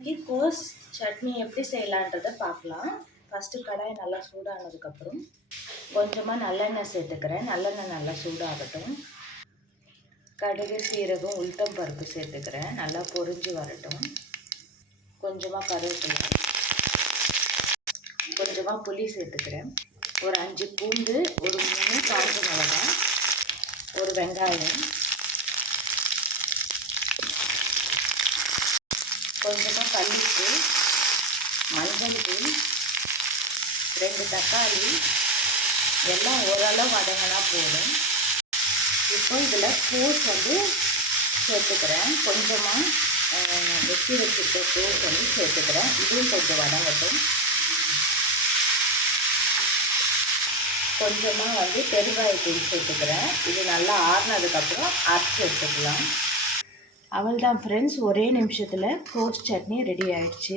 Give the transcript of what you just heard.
இன்னைக்கு கோஸ் சட்னி எப்படி செய்யலான்றதை பார்க்கலாம். ஃபஸ்ட்டு கடாய் நல்லா சூடானதுக்கப்புறம் கொஞ்சமாக நல்லெண்ணெய் சேர்த்துக்கிறேன். நல்லெண்ணெய் நல்லா சூடாகட்டும். கடுகு, சீரகம், உளுத்தம் பருப்பு சேர்த்துக்கிறேன். நல்லா பொரிஞ்சு வரட்டும். கொஞ்சமாக கருவேப்பிலை, கொஞ்சமாக புளி சேர்த்துக்கிறேன். ஒரு 5 பூண்டு, ஒரு 3 காஞ்ச மிளகாய், ஒரு வெங்காயம், கொஞ்சமாக மல்லித்தூள், மஞ்சள் தூள், 2 தக்காளி, எல்லாம் ஓரளவு வதங்கினா போதும். இப்போ இதில் கோஸ் சேர்த்துக்கிறேன். கொஞ்சமாக வெட்டி வச்சுருக்க கோஸ் சேர்த்துக்கிறேன். இதுவும் கொஞ்சம் வதங்கட்டும். கொஞ்சமாக பெருங்காயத்தூள் சேர்த்துக்கிறேன். இது நல்லா ஆறுனதுக்கப்புறம் அரைச்சி எடுத்துக்கலாம். அவ்வளோதான் ஃப்ரெண்ட்ஸ், ஒரே நிமிஷத்தில் கோஸ் சட்னி ரெடி ஆயிடுச்சு.